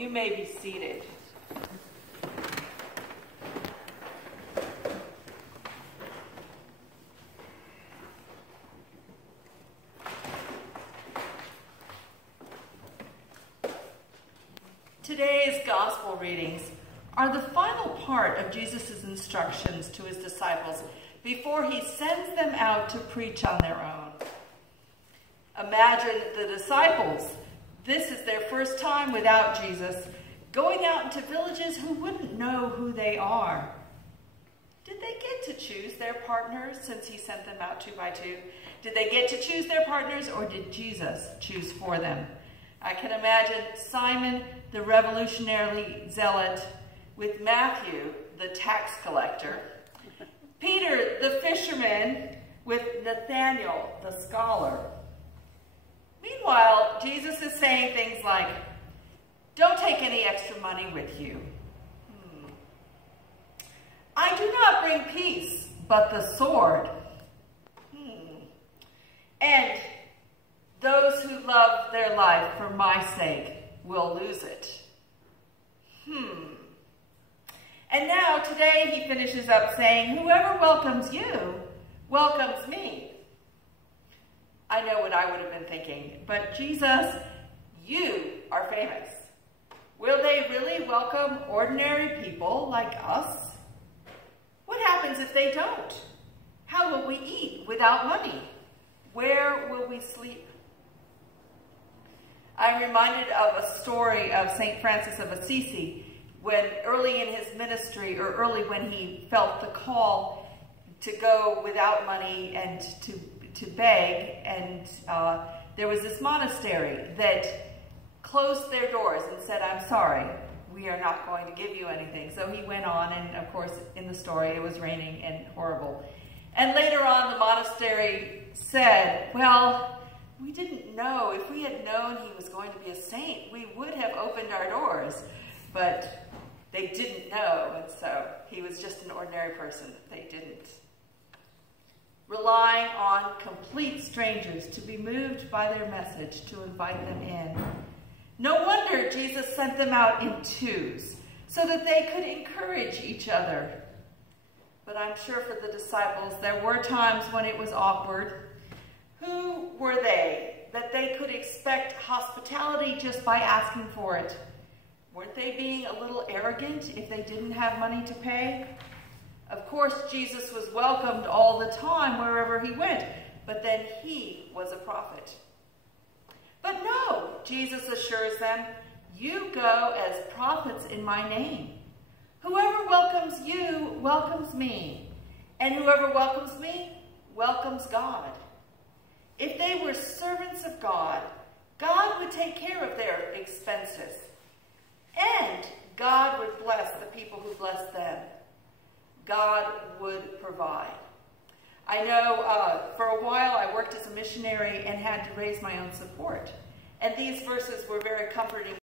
You may be seated. Today's gospel readings are the final part of Jesus' instructions to his disciples before he sends them out to preach on their own. Imagine the disciples. This is their first time without Jesus, going out into villages who wouldn't know who they are. Did they get to choose their partners since he sent them out 2 by 2? Did they get to choose their partners, or did Jesus choose for them? I can imagine Simon, the revolutionary zealot, with Matthew, the tax collector, Peter, the fisherman, with Nathaniel, the scholar. Meanwhile, Jesus is saying things like, don't take any extra money with you. I do not bring peace, but the sword. And those who love their life for my sake will lose it. And now, today, he finishes up saying, whoever welcomes you, welcomes me. I know what I would have been thinking, but Jesus, you are famous. Will they really welcome ordinary people like us? What happens if they don't? How will we eat without money? Where will we sleep? I'm reminded of a story of St. Francis of Assisi, when early in his ministry, or early when he felt the call to go without money and to beg, and there was this monastery that closed their doors and said, I'm sorry, we are not going to give you anything. So he went on, and of course in the story it was raining and horrible. And later on the monastery said, well, we didn't know. If we had known he was going to be a saint, we would have opened our doors. But they didn't know, and so he was just an ordinary person. They didn't. Relying on complete strangers to be moved by their message, to invite them in. No wonder Jesus sent them out in twos, so that they could encourage each other. But I'm sure for the disciples, there were times when it was awkward. Who were they that they could expect hospitality just by asking for it? Weren't they being a little arrogant if they didn't have money to pay? Of course, Jesus was welcomed all the time wherever he went, but then he was a prophet. But no, Jesus assures them, you go as prophets in my name. Whoever welcomes you welcomes me, and whoever welcomes me welcomes God. If they were servants of God, God would take care of their expenses, and God would bless the people who bless them. God would provide. I know for a while I worked as a missionary and had to raise my own support. And these verses were very comforting